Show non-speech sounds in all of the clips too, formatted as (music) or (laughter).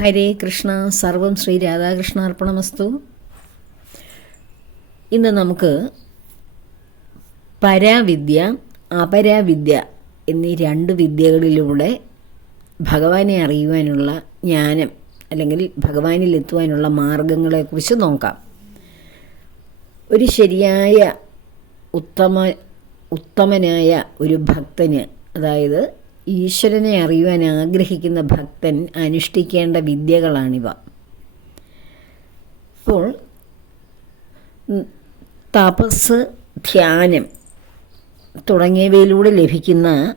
ഹരേ കൃഷ്ണ സർവം ശ്രീ രാധാകൃഷ്ണ അർപ്പണമസ്തു. ഇന്ന് നമുക്ക് പരാവിദ്യ അപരാവിദ്യ എന്നീ രണ്ട് വിദ്യകളിലൂടെ ഭഗവാനെ അറിയുവാനുള്ള ജ്ഞാനം അല്ലെങ്കിൽ ഭഗവാനിൽ എത്തുവാനുള്ള മാർഗങ്ങളെക്കുറിച്ച് നോക്കാം. ഒരു ശരിയായ ഉത്തമ ഉത്തമനായ ഒരു ഭക്തന് അതായത് ഈശ്വരനെ അറിയുവാൻ ആഗ്രഹിക്കുന്ന ഭക്തൻ അനുഷ്ഠിക്കേണ്ട വിദ്യകളാണിവ. അപ്പോൾ തപസ് ധ്യാനം തുടങ്ങിയവയിലൂടെ ലഭിക്കുന്ന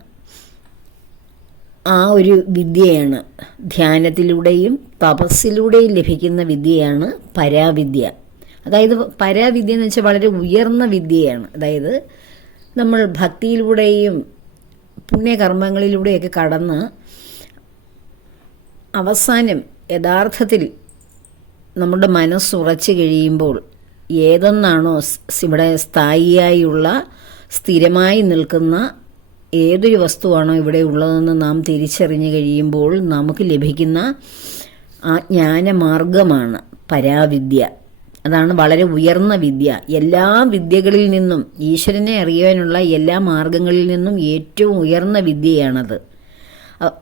ആ ഒരു വിദ്യയാണ്. ധ്യാനത്തിലൂടെയും തപസ്സിലൂടെയും ലഭിക്കുന്ന വിദ്യയാണ് പരാവിദ്യ. അതായത് പരാവിദ്യ എന്ന് വെച്ചാൽ വളരെ ഉയർന്ന വിദ്യയാണ്. അതായത് നമ്മൾ ഭക്തിയിലൂടെയും പുണ്യകർമ്മങ്ങളിലൂടെയൊക്കെ കടന്ന് അവസാനം യഥാർത്ഥത്തിൽ നമ്മുടെ മനസ്സുറച്ചു കഴിയുമ്പോൾ ഏതൊന്നാണോ ഇവിടെ സ്ഥായിയായുള്ള സ്ഥിരമായി നിൽക്കുന്ന ഏതൊരു വസ്തുവാണോ ഇവിടെ ഉള്ളതെന്ന് നാം തിരിച്ചറിഞ്ഞു കഴിയുമ്പോൾ നമുക്ക് ലഭിക്കുന്ന ആ ജ്ഞാനമാർഗമാണ് പരാവിദ്യ. അതാണ് വളരെ ഉയർന്ന വിദ്യ. എല്ലാ വിദ്യകളിൽ നിന്നും ഈശ്വരനെ അറിയാനുള്ള എല്ലാ മാർഗങ്ങളിൽ നിന്നും ഏറ്റവും ഉയർന്ന വിദ്യയാണത്.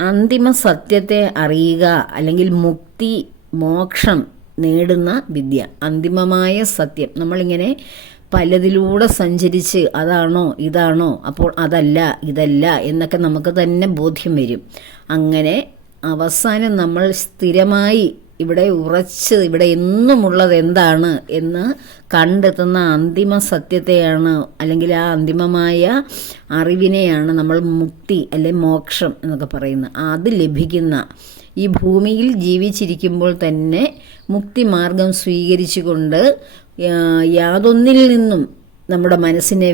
അന്തിമ സത്യത്തെ അറിയുക അല്ലെങ്കിൽ മുക്തി മോക്ഷം നേടുന്ന വിദ്യ. അന്തിമമായ സത്യം. നമ്മളിങ്ങനെ പലതിലൂടെ സഞ്ചരിച്ച് അതാണോ ഇതാണോ അപ്പോൾ അതല്ല ഇതല്ല എന്നൊക്കെ നമുക്ക് തന്നെ ബോധ്യം വരും. അങ്ങനെ അവസാനം നമ്മൾ സ്ഥിരമായി ഇവിടെ ഉറച്ച് ഇവിടെ എന്നുമുള്ളത് എന്താണ് എന്ന് കണ്ടെത്തുന്ന അന്തിമ സത്യത്തെയാണ് അല്ലെങ്കിൽ ആ അന്തിമമായ അറിവിനെയാണ് നമ്മൾ മുക്തി അല്ലെ മോക്ഷം എന്നൊക്കെ പറയുന്നത്. അത് ലഭിക്കുന്ന ഈ ഭൂമിയിൽ ജീവിച്ചിരിക്കുമ്പോൾ തന്നെ മുക്തിമാർഗം സ്വീകരിച്ചുകൊണ്ട് യാതൊന്നിൽ നിന്നും നമ്മുടെ മനസ്സിനെ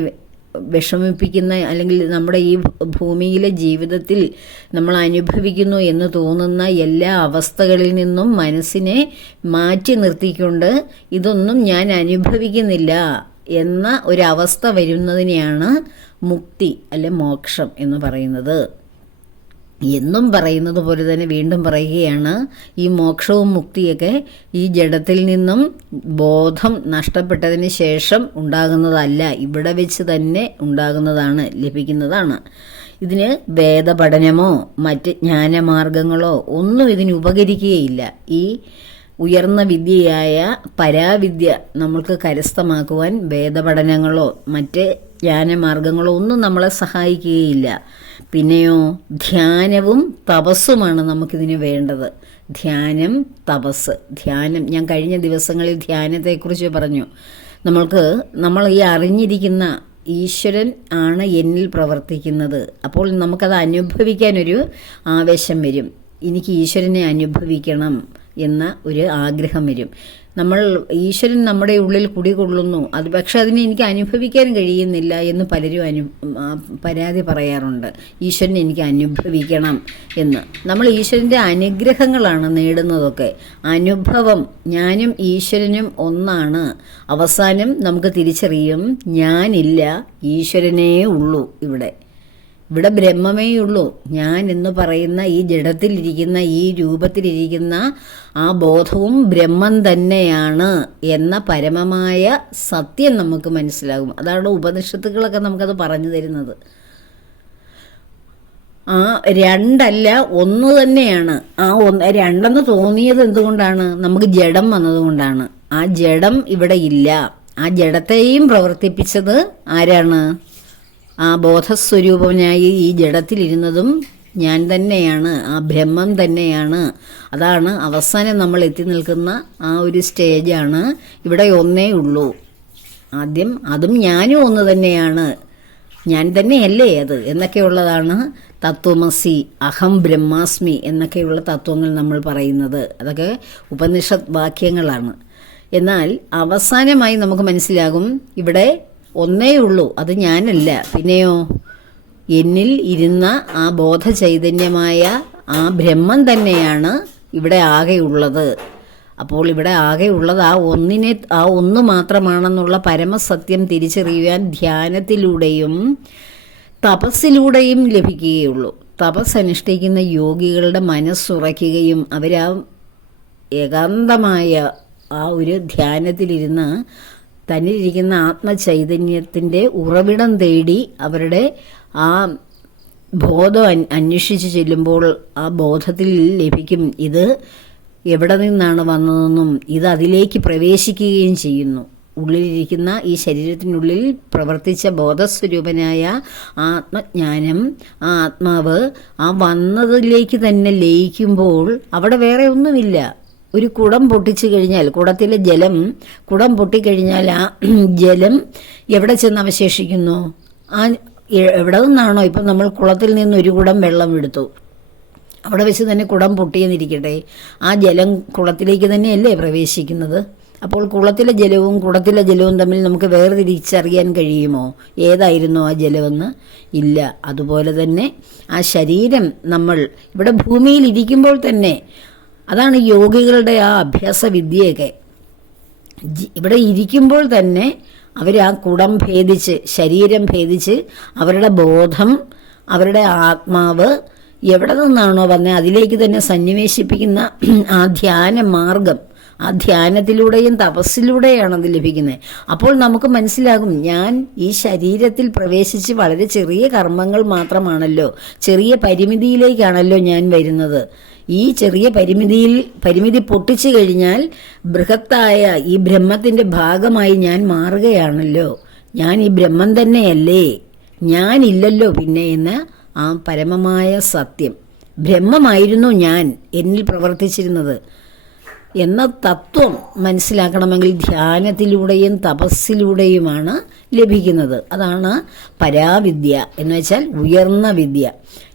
വിഷമിപ്പിക്കുന്ന അല്ലെങ്കിൽ നമ്മുടെ ഈ ഭൂമിയിലെ ജീവിതത്തിൽ നമ്മൾ അനുഭവിക്കുന്നു എന്ന് തോന്നുന്ന എല്ലാ അവസ്ഥകളിൽ നിന്നും മനസ്സിനെ മാറ്റി നിർത്തിക്കൊണ്ട് ഇതൊന്നും ഞാൻ അനുഭവിക്കുന്നില്ല എന്ന ഒരവസ്ഥ വരുന്നതിനെയാണ് മുക്തി അല്ലെ മോക്ഷം എന്ന് പറയുന്നത്. എന്നും പറയുന്നത് പോലെ തന്നെ വീണ്ടും പറയുകയാണ് ഈ മോക്ഷവും മുക്തിയൊക്കെ ഈ ജഡത്തിൽ നിന്നും ബോധം നഷ്ടപ്പെട്ടതിന് ശേഷം ഉണ്ടാകുന്നതല്ല ഇവിടെ വെച്ച് തന്നെ ഉണ്ടാകുന്നതാണ് ലഭിക്കുന്നതാണ്. ഇതിന് വേദപഠനമോ മറ്റ് ജ്ഞാനമാർഗങ്ങളോ ഒന്നും ഇതിന് ഉപകരിക്കുകയില്ല. ഈ ഉയർന്ന വിദ്യയായ പരാവിദ്യ നമ്മൾക്ക് കരസ്ഥമാക്കുവാൻ വേദപഠനങ്ങളോ മറ്റ് ജ്ഞാനമാർഗങ്ങളോ ഒന്നും നമ്മളെ സഹായിക്കുകയില്ല. പിന്നെയോ ധ്യാനവും തപസ്സുമാണ് നമുക്കിതിന് വേണ്ടത്. ധ്യാനം തപസ് ധ്യാനം ഞാൻ കഴിഞ്ഞ ദിവസങ്ങളിൽ ധ്യാനത്തെക്കുറിച്ച് പറഞ്ഞു. നമ്മൾക്ക് നമ്മൾ ഈ അറിഞ്ഞിരിക്കുന്ന ഈശ്വരൻ ആണ് എന്നിൽ പ്രവർത്തിക്കുന്നത്. അപ്പോൾ നമുക്കത് അനുഭവിക്കാനൊരു ആവേശം വരും. എനിക്ക് ഈശ്വരനെ അനുഭവിക്കണം. എന്ന ഒരു ആഗ്രഹം വരും. നമ്മൾ ഈശ്വരൻ നമ്മുടെ ഉള്ളിൽ കുടികൊള്ളുന്നു. അത് പക്ഷെ അതിനെ എനിക്ക് അനുഭവിക്കാൻ കഴിയുന്നില്ല എന്ന് പലരും അനു പരാതി പറയാറുണ്ട്. ഈശ്വരൻ എനിക്ക് അനുഭവിക്കണം എന്ന്. നമ്മൾ ഈശ്വരന്റെ അനുഗ്രഹങ്ങളാണ് നേടുന്നതൊക്കെ. അനുഭവം ഞാനും ഈശ്വരനും ഒന്നാണ്. അവസാനം നമുക്ക് തിരിച്ചറിയും ഞാനില്ല ഈശ്വരനേ ഉള്ളൂ ഇവിടെ. ഇവിടെ ബ്രഹ്മമേ ഉള്ളൂ. ഞാൻ എന്ന് പറയുന്ന ഈ ജഡത്തിലിരിക്കുന്ന ഈ രൂപത്തിലിരിക്കുന്ന ആ ബോധവും ബ്രഹ്മം തന്നെയാണ് എന്ന പരമമായ സത്യം നമുക്ക് മനസ്സിലാകും. അതാണ് ഉപനിഷത്തുകളൊക്കെ നമുക്കത് പറഞ്ഞു തരുന്നത്. ആ രണ്ടല്ല ഒന്ന് തന്നെയാണ്. ആ ഒന്ന് രണ്ടെന്ന് തോന്നിയത് എന്തുകൊണ്ടാണ്? നമുക്ക് ജഡം വന്നതുകൊണ്ടാണ്. ആ ജഡം ഇവിടെ ഇല്ല. ആ ജഡത്തെയും പ്രവർത്തിപ്പിച്ചത് ആരാണ്? ആ ബോധസ്വരൂപനായി ഈ ജഡത്തിലിരുന്നതും ഞാൻ തന്നെയാണ് ആ ബ്രഹ്മം തന്നെയാണ്. അതാണ് അവസാനം നമ്മൾ എത്തി നിൽക്കുന്ന ആ ഒരു സ്റ്റേജാണ്. ഇവിടെ ഒന്നേ ഉള്ളൂ. ആദ്യം അതും ഞാനും ഒന്ന് തന്നെയാണ്. ഞാൻ തന്നെയല്ലേ അത്? എന്നൊക്കെയുള്ളതാണ് തത്വമസി അഹം ബ്രഹ്മാസ്മി എന്നൊക്കെയുള്ള തത്വങ്ങൾ നമ്മൾ പറയുന്നത്. അതൊക്കെ ഉപനിഷത് വാക്യങ്ങളാണ്. എന്നാൽ അവസാനമായി നമുക്ക് മനസ്സിലാകും ഇവിടെ ഒന്നേ ഉള്ളൂ അത് ഞാനല്ല. പിന്നെയോ? എന്നിൽ ഇരുന്ന ആ ബോധചൈതന്യമായ ആ ബ്രഹ്മം തന്നെയാണ് ഇവിടെ ആകെയുള്ളത് അപ്പോൾ ഇവിടെ ആകെയുള്ളത് ആ ഒന്നിനെ ആ ഒന്ന് മാത്രമാണെന്നുള്ള പരമസത്യം തിരിച്ചറിയുവാൻ ധ്യാനത്തിലൂടെയും തപസ്സിലൂടെയും ലഭിക്കുകയുള്ളൂ. തപസ് അനുഷ്ഠിക്കുന്ന യോഗികളുടെ മനസ്സുറയ്ക്കുകയും അവരാ ഏകാന്തമായ ആ ഒരു ധ്യാനത്തിലിരുന്ന് തന്നിലിരിക്കുന്ന ആത്മചൈതന്യത്തിന്റെ ഉറവിടം തേടി അവരുടെ ആ ബോധം അന്- അന്വേഷിച്ച് ചെല്ലുമ്പോൾ ആ ബോധത്തിൽ ലഭിക്കും. ഇത് എവിടെ നിന്നാണ് വന്നതെന്നും ഇത് അതിലേക്ക് പ്രവേശിക്കുകയും ചെയ്യുന്നു. ഉള്ളിലിരിക്കുന്ന ഈ ശരീരത്തിനുള്ളിൽ പ്രവർത്തിച്ച ബോധസ്വരൂപനായ ആത്മജ്ഞാനം ആ ആത്മാവ് ആ വന്നതിലേക്ക് തന്നെ ലയിക്കുമ്പോൾ അവിടെ വേറെ ഒന്നുമില്ല. ഒരു കുടം പൊട്ടിച്ചു കഴിഞ്ഞാൽ കുടത്തിലെ ജലം കുടം പൊട്ടിക്കഴിഞ്ഞാൽ ആ (clears throat) ജലം എവിടെ ചെന്ന് അവശേഷിക്കുന്നു? ആ എവിടെ നിന്നാണോ? ഇപ്പം നമ്മൾ കുളത്തിൽ നിന്ന് ഒരു കുടം വെള്ളം എടുത്തു. അവിടെ വെച്ച് തന്നെ കുടം പൊട്ടിയെന്നിരിക്കട്ടെ. ആ ജലം കുളത്തിലേക്ക് തന്നെയല്ലേ പ്രവേശിക്കുന്നത്? അപ്പോൾ കുളത്തിലെ ജലവും കുടത്തിലെ ജലവും തമ്മിൽ നമുക്ക് വേർതിരിച്ചറിയാൻ കഴിയുമോ? ഏതായിരുന്നു ആ ജലമെന്ന്? ഇല്ല. അതുപോലെ തന്നെ ആ ശരീരം നമ്മൾ ഇവിടെ ഭൂമിയിൽ ഇരിക്കുമ്പോൾ തന്നെ അതാണ് യോഗികളുടെ ആ അഭ്യാസ വിദ്യയൊക്കെ. ഇവിടെ ഇരിക്കുമ്പോൾ തന്നെ അവർ ആ കുടം ഭേദിച്ച് ശരീരം ഭേദിച്ച് അവരുടെ ബോധം അവരുടെ ആത്മാവ് എവിടെ നിന്നാണോ വന്നത് അതിലേക്ക് തന്നെ സന്നിവേശിപ്പിക്കുന്ന ആ ധ്യാന മാർഗം ആ ധ്യാനത്തിലൂടെയും തപസ്സിലൂടെയാണ് അത് ലഭിക്കുന്നത്. അപ്പോൾ നമുക്ക് മനസ്സിലാകും ഞാൻ ഈ ശരീരത്തിൽ പ്രവേശിച്ച് വളരെ ചെറിയ കർമ്മങ്ങൾ മാത്രമാണല്ലോ ചെറിയ പരിമിതിയിലേക്കാണല്ലോ ഞാൻ വരുന്നത്. ഈ ചെറിയ പരിമിതിയിൽ പരിമിതി പൊട്ടിച്ചു കഴിഞ്ഞാൽ ബൃഹത്തായ ഈ ബ്രഹ്മത്തിന്റെ ഭാഗമായി ഞാൻ മാറുകയാണല്ലോ. ഞാൻ ഈ ബ്രഹ്മം തന്നെയല്ലേ? ഞാൻ ഇല്ലല്ലോ പിന്നെ എന്ന് ആ പരമമായ സത്യം. ബ്രഹ്മമായിരുന്നു ഞാൻ എന്നിൽ പ്രവർത്തിച്ചിരുന്നത്. എന്ന തത്വം മനസ്സിലാക്കണമെങ്കിൽ ധ്യാനത്തിലൂടെയും തപസ്സിലൂടെയുമാണ് ലഭിക്കുന്നത്. അതാണ് പരാവിദ്യ. എന്ന് വെച്ചാൽ ഉയർന്ന വിദ്യ.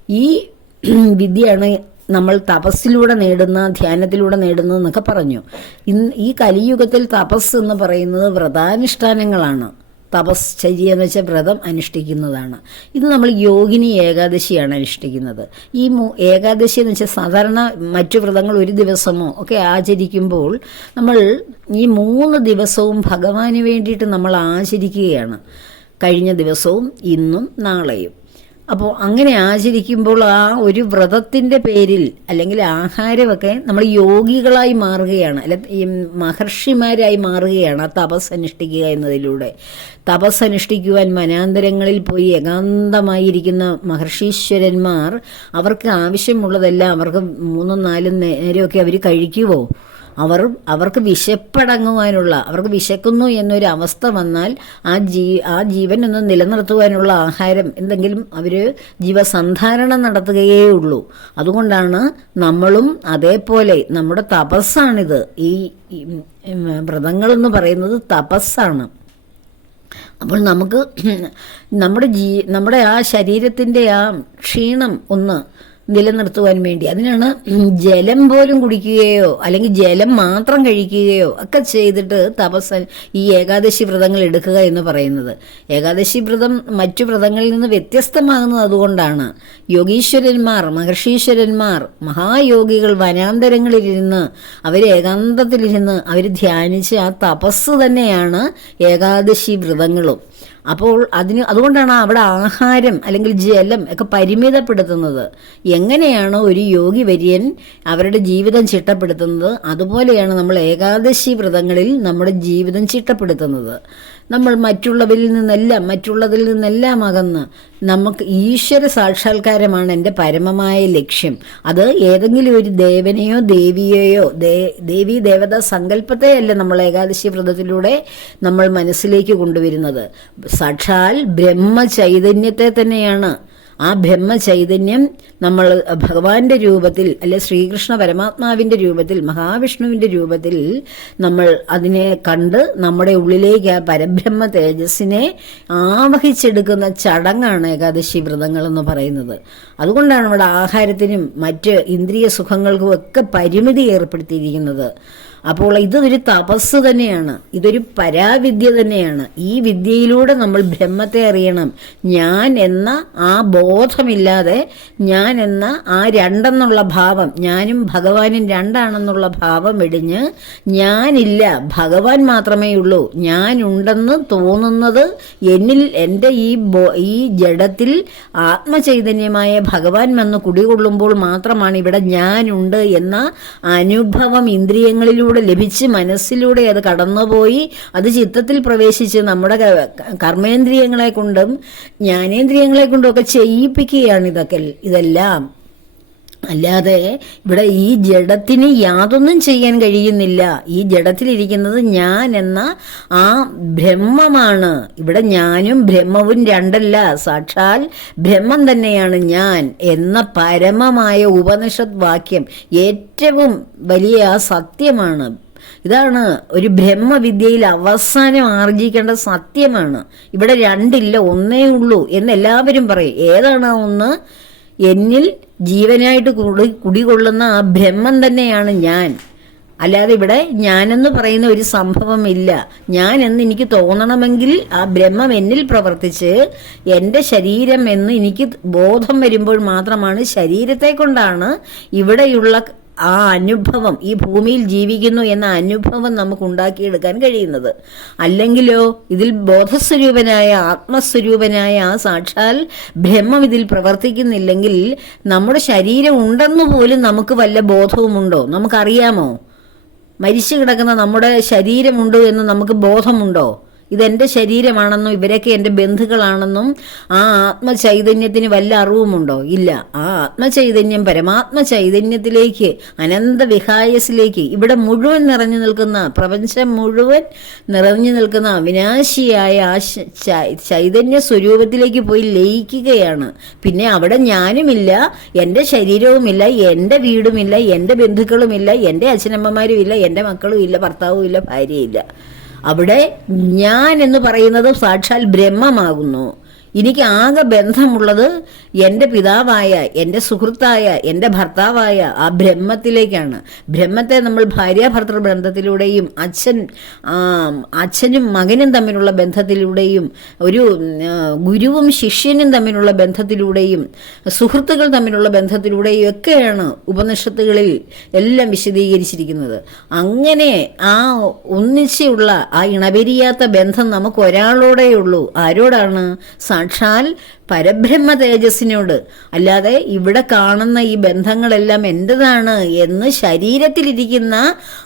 ഈ (clears throat) വിദ്യയാണ് നമ്മൾ തപസ്സിലൂടെ നേടുന്ന ധ്യാനത്തിലൂടെ നേടുന്നതെന്നൊക്കെ പറഞ്ഞു. ഇന്ന് ഈ കലിയുഗത്തിൽ തപസ് എന്ന് പറയുന്നത് വ്രതാനുഷ്ഠാനങ്ങളാണ്. തപശ്ചര്യ എന്ന് വെച്ചാൽ വ്രതം അനുഷ്ഠിക്കുന്നതാണ്. ഇത് നമ്മൾ യോഗിനി ഏകാദശിയാണ് അനുഷ്ഠിക്കുന്നത്. ഈ ഏകാദശി എന്ന് വെച്ചാൽ സാധാരണ മറ്റു വ്രതങ്ങൾ ഒരു ദിവസമോ ഒക്കെ ആചരിക്കുമ്പോൾ നമ്മൾ ഈ മൂന്ന് ദിവസവും ഭഗവാന് വേണ്ടിയിട്ട് നമ്മൾ ആചരിക്കുകയാണ്. കഴിഞ്ഞ ദിവസവും ഇന്നും നാളെയും. അപ്പോൾ അങ്ങനെ ആചരിക്കുമ്പോൾ ആ ഒരു വ്രതത്തിന്റെ പേരിൽ അല്ലെങ്കിൽ ആഹാരമൊക്കെ നമ്മൾ യോഗികളായി മാറുകയാണ്. അല്ലെ മഹർഷിമാരായി മാറുകയാണ് ആ തപസ് അനുഷ്ഠിക്കുക എന്നതിലൂടെ. തപസ് അനുഷ്ഠിക്കുവാൻ മനാന്തരങ്ങളിൽ പോയി ഏകാന്തമായിരിക്കുന്ന മഹർഷീശ്വരന്മാർ അവർക്ക് ആവശ്യമുള്ളതെല്ലാം അവർക്ക് മൂന്നും നാലും നേരമൊക്കെ അവർ കഴിക്കുവോ? അവർ അവർക്ക് വിശപ്പടങ്ങുവാനുള്ള അവർക്ക് വിശക്കുന്നു എന്നൊരു അവസ്ഥ വന്നാൽ ആ ജീ ആ ജീവൻ ഒന്ന് നിലനിർത്തുവാനുള്ള ആഹാരം എന്തെങ്കിലും അവർ ജീവസന്ധാരണം നടത്തുകയേ ഉള്ളൂ. അതുകൊണ്ടാണ് നമ്മളും അതേപോലെ നമ്മുടെ തപസ്സാണിത്. ഈ വ്രതങ്ങളെന്ന് പറയുന്നത് തപസ്സാണ്. അപ്പോൾ നമുക്ക് നമ്മുടെ ജീ നമ്മുടെ ആ ശരീരത്തിന്റെ ആ ക്ഷീണം ഒന്ന് നിലനിർത്തുവാൻ വേണ്ടി. അതിനാണ് ജലം പോലും കുടിക്കുകയോ അല്ലെങ്കിൽ ജലം മാത്രം കഴിക്കുകയോ ഒക്കെ ചെയ്തിട്ട് തപസ് ഈ ഏകാദശി വ്രതങ്ങൾ എടുക്കുക എന്ന് പറയുന്നത്. ഏകാദശി വ്രതം മറ്റു വ്രതങ്ങളിൽ നിന്ന് വ്യത്യസ്തമാകുന്നത് അതുകൊണ്ടാണ്. യോഗീശ്വരന്മാർ മഹർഷീശ്വരന്മാർ മഹായോഗികൾ വനാന്തരങ്ങളിലിരുന്ന് അവർ ഏകാന്തത്തിലിരുന്ന് അവർ ധ്യാനിച്ച് ആ തപസ് തന്നെയാണ് ഏകാദശി വ്രതങ്ങളും. അപ്പോൾ അതിന് അതുകൊണ്ടാണ് അവിടെ ആഹാരം അല്ലെങ്കിൽ ജലം ഒക്കെ പരിമിതപ്പെടുത്തുന്നത്. എങ്ങനെയാണ് ഒരു യോഗി വര്യൻ അവരുടെ ജീവിതം ചിട്ടപ്പെടുത്തുന്നത്? അതുപോലെയാണ് നമ്മൾ ഏകാദശി വ്രതങ്ങളിൽ നമ്മുടെ ജീവിതം ചിട്ടപ്പെടുത്തുന്നത്. നമ്മൾ മറ്റുള്ളവരിൽ നിന്നെല്ലാം മറ്റുള്ളതിൽ നിന്നെല്ലാം അകന്ന് നമുക്ക് ഈശ്വര സാക്ഷാത്കാരമാണ് എന്റെ പരമമായ ലക്ഷ്യം. അത് ഏതെങ്കിലും ഒരു ദേവനെയോ ദേവിയെയോ ദേ ദേവി ദേവത സങ്കല്പത്തെയല്ല നമ്മൾ ഏകാദശി വ്രതത്തിലൂടെ നമ്മൾ മനസ്സിലേക്ക് കൊണ്ടുവരുന്നത്. സാക്ഷാൽ ബ്രഹ്മ ചൈതന്യത്തെ തന്നെയാണ്. ആ ബ്രഹ്മ ചൈതന്യം നമ്മൾ ഭഗവാന്റെ രൂപത്തിൽ അല്ലെ ശ്രീകൃഷ്ണ പരമാത്മാവിന്റെ രൂപത്തിൽ മഹാവിഷ്ണുവിന്റെ രൂപത്തിൽ നമ്മൾ അതിനെ കണ്ട് നമ്മുടെ ഉള്ളിലേക്ക് ആ പരബ്രഹ്മ തേജസ്സിനെ ആവഹിച്ചെടുക്കുന്ന ചടങ്ങാണ് ഏകാദശി വ്രതങ്ങൾ എന്ന് പറയുന്നത്. അതുകൊണ്ടാണ് നമ്മുടെ ആഹാരത്തിനും മറ്റ് ഇന്ദ്രിയ സുഖങ്ങൾക്കും ഒക്കെ പരിമിതി ഏർപ്പെടുത്തിയിരിക്കുന്നത്. അപ്പോൾ ഇതൊരു തപസ് തന്നെയാണ്. ഇതൊരു പരാവിദ്യ തന്നെയാണ്. ഈ വിദ്യയിലൂടെ നമ്മൾ ബ്രഹ്മത്തെ അറിയണം. ഞാൻ എന്ന ആ ബോധമില്ലാതെ ഞാൻ എന്ന ആ രണ്ടെന്നുള്ള ഭാവം ഞാനും ഭഗവാനും രണ്ടാണെന്നുള്ള ഭാവം വെടിഞ്ഞ് ഞാനില്ല ഭഗവാൻ മാത്രമേ ഉള്ളൂ. ഞാനുണ്ടെന്ന് തോന്നുന്നത് എന്നിൽ എന്റെ ഈ ഈ ജഡത്തിൽ ആത്മചൈതന്യമായ ഭഗവാൻ വന്ന് കുടികൊള്ളുമ്പോൾ മാത്രമാണ് ഇവിടെ ഞാനുണ്ട് എന്ന അനുഭവം ഇന്ദ്രിയങ്ങളിലൂടെ ലഭിച്ച് മനസ്സിലൂടെ അത് കടന്നുപോയി അത് ചിത്തത്തിൽ പ്രവേശിച്ച് നമ്മുടെ കർമ്മേന്ദ്രിയങ്ങളെ കൊണ്ടും ജ്ഞാനേന്ദ്രിയങ്ങളെ കൊണ്ടും ഒക്കെ ചെയ്യിപ്പിക്കുകയാണ് ഇതൊക്കെ ഇതെല്ലാം. അല്ലാതെ ഇവിടെ ഈ ജഡത്തിന് യാതൊന്നും ചെയ്യാൻ കഴിയുന്നില്ല. ഈ ജഡത്തിലിരിക്കുന്നത് ഞാൻ എന്ന ആ ബ്രഹ്മമാണ്. ഇവിടെ ഞാനും ബ്രഹ്മവും രണ്ടല്ല. സാക്ഷാൽ ബ്രഹ്മം തന്നെയാണ് ഞാൻ എന്ന പരമമായ ഉപനിഷത് വാക്യം ഏറ്റവും വലിയ ആ സത്യമാണ്. ഇതാണ് ഒരു ബ്രഹ്മവിദ്യയിൽ അവസാനം ആർജിക്കേണ്ട സത്യമാണ്. ഇവിടെ രണ്ടില്ല ഒന്നേ ഉള്ളൂ എന്ന് എല്ലാവരും പറയും. ഏതാണ് ഒന്ന്? എന്നിൽ ജീവനായിട്ട് കുടി കുടികൊള്ളുന്ന ആ ബ്രഹ്മം തന്നെയാണ് ഞാൻ. അല്ലാതെ ഇവിടെ ഞാനെന്ന് പറയുന്ന ഒരു സംഭവം ഇല്ല ഞാൻ എന്ന് എനിക്ക് തോന്നണമെങ്കിൽ ആ ബ്രഹ്മം എന്നിൽ പ്രവർത്തിച്ച് എന്റെ ശരീരം എന്ന് എനിക്ക് ബോധം വരുമ്പോൾ മാത്രമാണ് ശരീരത്തെ കൊണ്ടാണ് ഇവിടെയുള്ള ആ അനുഭവം ഈ ഭൂമിയിൽ ജീവിക്കുന്നു എന്ന അനുഭവം നമുക്ക് ഉണ്ടാക്കിയെടുക്കാൻ കഴിയുന്നത്. അല്ലെങ്കിലോ ഇതിൽ ബോധസ്വരൂപനായ ആത്മസ്വരൂപനായ ആ സാക്ഷാൽ ബ്രഹ്മം ഇതിൽ പ്രവർത്തിക്കുന്നില്ലെങ്കിൽ നമ്മുടെ ശരീരം ഉണ്ടെന്ന് പോലും നമുക്ക് വല്ല ബോധവുമുണ്ടോ? നമുക്കറിയാമോ? മരിച്ചു കിടക്കുന്ന നമ്മുടെ ശരീരമുണ്ടോ എന്ന് നമുക്ക് ബോധമുണ്ടോ? ഇതെന്റെ ശരീരമാണെന്നും ഇവരൊക്കെ എന്റെ ബന്ധുക്കളാണെന്നും ആ ആത്മചൈതന്യത്തിന് വല്ല അറിവുമുണ്ടോ? ഇല്ല. ആ ആത്മചൈതന്യം പരമാത്മ ചൈതന്യത്തിലേക്ക് അനന്ത വിഹായസിലേക്ക് ഇവിടെ മുഴുവൻ നിറഞ്ഞു നിൽക്കുന്ന പ്രപഞ്ചം മുഴുവൻ നിറഞ്ഞു നിൽക്കുന്ന അവിനാശിയായ ആ ചൈതന്യ സ്വരൂപത്തിലേക്ക് പോയി ലയിക്കുകയാണ്. പിന്നെ അവിടെ ഞാനുമില്ല എന്റെ ശരീരവുമില്ല എന്റെ വീടുമില്ല എന്റെ ബന്ധുക്കളുമില്ല എന്റെ അച്ഛനമ്മമാരും ഇല്ല എന്റെ മക്കളും ഇല്ല ഭർത്താവും ഇല്ല ഭാര്യയില്ല. അവിടെ ഞാൻ എന്ന് പറയുന്നത് സാക്ഷാൽ ബ്രഹ്മമാകുന്നു. എനിക്ക് ആകെ ബന്ധമുള്ളത് എന്റെ പിതാവായ എന്റെ സുഹൃത്തായ എന്റെ ഭർത്താവായ ആ ബ്രഹ്മത്തിലേക്കാണ്. ബ്രഹ്മത്തെ നമ്മൾ ഭാര്യാഭർത്തൃ ബന്ധത്തിലൂടെയും അച്ഛൻ അച്ഛനും മകനും തമ്മിലുള്ള ബന്ധത്തിലൂടെയും ഒരു ഗുരുവും ശിഷ്യനും തമ്മിലുള്ള ബന്ധത്തിലൂടെയും സുഹൃത്തുക്കൾ തമ്മിലുള്ള ബന്ധത്തിലൂടെയും ഒക്കെയാണ് ഉപനിഷത്തുകളിൽ എല്ലാം വിശദീകരിച്ചിരിക്കുന്നത്. അങ്ങനെ ആ ഒന്നിച്ചുള്ള ആ ഇണപെരിയാത്ത ബന്ധം നമുക്ക് ഒരാളോടേ ഉള്ളൂ. ആരോടാണ്? സാക്ഷാൽ പരബ്രഹ്മ തേജസ്സിനോട് അല്ലാതെ ഇവിടെ കാണുന്ന ഈ ബന്ധങ്ങളെല്ലാം എന്റേതാണ് എന്ന് ശരീരത്തിലിരിക്കുന്ന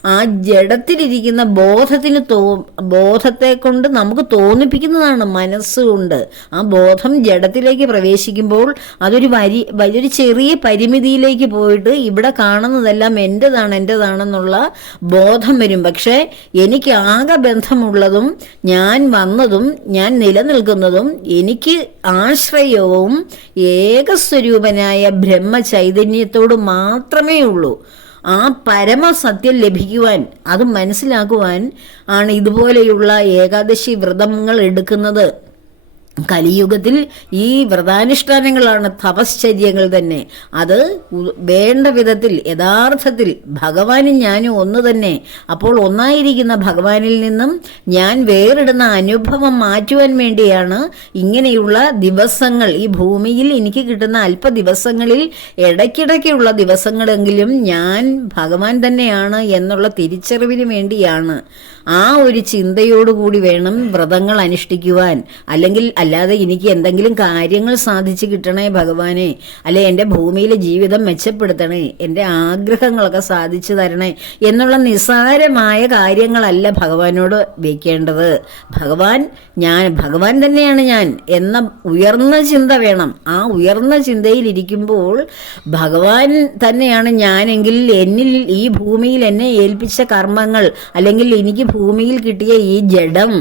ആ ജഡത്തിലിരിക്കുന്ന ബോധത്തിന് തോ ബോധത്തെ കൊണ്ട് നമുക്ക് തോന്നിപ്പിക്കുന്നതാണ് മനസ്സുകൊണ്ട് ആ ബോധം ജഡത്തിലേക്ക് പ്രവേശിക്കുമ്പോൾ അതൊരു വരി വലിയൊരു ചെറിയ പരിമിതിയിലേക്ക് പോയിട്ട് ഇവിടെ കാണുന്നതെല്ലാം എന്റെതാണ് എന്റെതാണെന്നുള്ള ബോധം വരും. പക്ഷേ എനിക്ക് ആകെ ബന്ധമുള്ളതും ഞാൻ വന്നതും ഞാൻ നിലനിൽക്കുന്നതും എനിക്ക് ആശ്രയവും ഏകസ്വരൂപനായ ബ്രഹ്മചൈതന്യത്തോട് മാത്രമേ ഉള്ളൂ. ആ പരമസത്യം ലഭിക്കുവാൻ അത് മനസ്സിലാക്കുവാൻ ആണ് ഇതുപോലെയുള്ള ഏകാദശി വ്രതങ്ങൾ എടുക്കുന്നത്. കലിയുഗത്തിൽ ഈ വ്രതാനുഷ്ഠാനങ്ങളാണ് തപശ്ചര്യങ്ങൾ തന്നെ. അത് വേണ്ട വിധത്തിൽ യഥാർത്ഥത്തിൽ ഭഗവാനും ഞാനും ഒന്ന് തന്നെ. അപ്പോൾ ഒന്നായിരിക്കുന്ന ഭഗവാനിൽ നിന്നും ഞാൻ വേറിടുന്ന അനുഭവം മാറ്റുവാൻ വേണ്ടിയാണ് ഇങ്ങനെയുള്ള ദിവസങ്ങൾ. ഈ ഭൂമിയിൽ എനിക്ക് കിട്ടുന്ന അല്പ ദിവസങ്ങളിൽ ഇടയ്ക്കിടയ്ക്കുള്ള ദിവസങ്ങളെങ്കിലും ഞാൻ ഭഗവാൻ തന്നെയാണ് എന്നുള്ള തിരിച്ചറിവിന് വേണ്ടിയാണ്. ആ ഒരു ചിന്തയോടുകൂടി വേണം വ്രതങ്ങൾ അനുഷ്ഠിക്കുവാൻ. അല്ലെങ്കിൽ അല്ലാതെ എനിക്ക് എന്തെങ്കിലും കാര്യങ്ങൾ സാധിച്ചു കിട്ടണേ ഭഗവാനെ. അല്ലെ എന്റെ ഭൂമിയിലെ ജീവിതം മെച്ചപ്പെടുത്തണേ. എന്റെ ആഗ്രഹങ്ങളൊക്കെ സാധിച്ചു തരണേ എന്നുള്ള നിസ്സാരമായ കാര്യങ്ങളല്ല ഭഗവാനോട് വയ്ക്കേണ്ടത് ഭഗവാൻ ഞാൻ ഭഗവാൻ തന്നെയാണ് ഞാൻ എന്ന ഉയർന്ന ചിന്ത വേണം. ആ ഉയർന്ന ചിന്തയിൽ ഇരിക്കുമ്പോൾ ഭഗവാൻ തന്നെയാണ് ഞാനെങ്കിൽ എന്നിൽ ഈ ഭൂമിയിൽ എന്നെ ഏൽപ്പിച്ച കർമ്മങ്ങൾ അല്ലെങ്കിൽ എനിക്ക് ഭൂമിയിൽ കിട്ടിയ ഈ ജഡം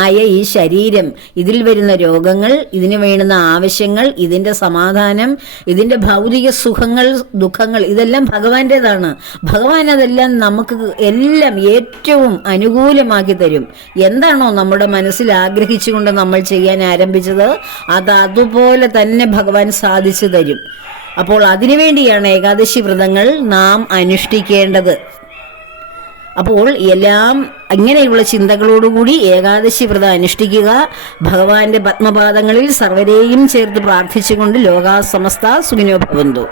ആയ ഈ ശരീരം ഇതിൽ വരുന്ന രോഗങ്ങൾ ഇതിന് വേണ്ടുന്ന ആവശ്യങ്ങൾ ഇതിന്റെ സമാധാനം ഇതിന്റെ ഭൗതിക സുഖങ്ങൾ ദുഃഖങ്ങൾ ഇതെല്ലാം ഭഗവാന്റേതാണ്. ഭഗവാൻ അതെല്ലാം നമുക്ക് എല്ലാം ഏറ്റവും അനുകൂലമാക്കി തരും. എന്താണോ നമ്മുടെ മനസ്സിൽ ആഗ്രഹിച്ചുകൊണ്ട് നമ്മൾ ചെയ്യാൻ ആരംഭിച്ചത്? അത് അതുപോലെ തന്നെ ഭഗവാൻ സാധിച്ചു തരും. അപ്പോൾ അതിനുവേണ്ടിയാണ് ഏകാദശി വ്രതങ്ങൾ നാം അനുഷ്ഠിക്കേണ്ടത്. അപ്പോൾ എല്ലാം ഇങ്ങനെയുള്ള ചിന്തകളോടുകൂടി ഏകാദശി വ്രതം അനുഷ്ഠിക്കുക. ഭഗവാന്റെ പത്മപാദങ്ങളിൽ സർവരെയും ചേർത്ത് പ്രാർത്ഥിച്ചുകൊണ്ട് ലോകാസമസ്ത സുഖിനോ ഭവന്തു.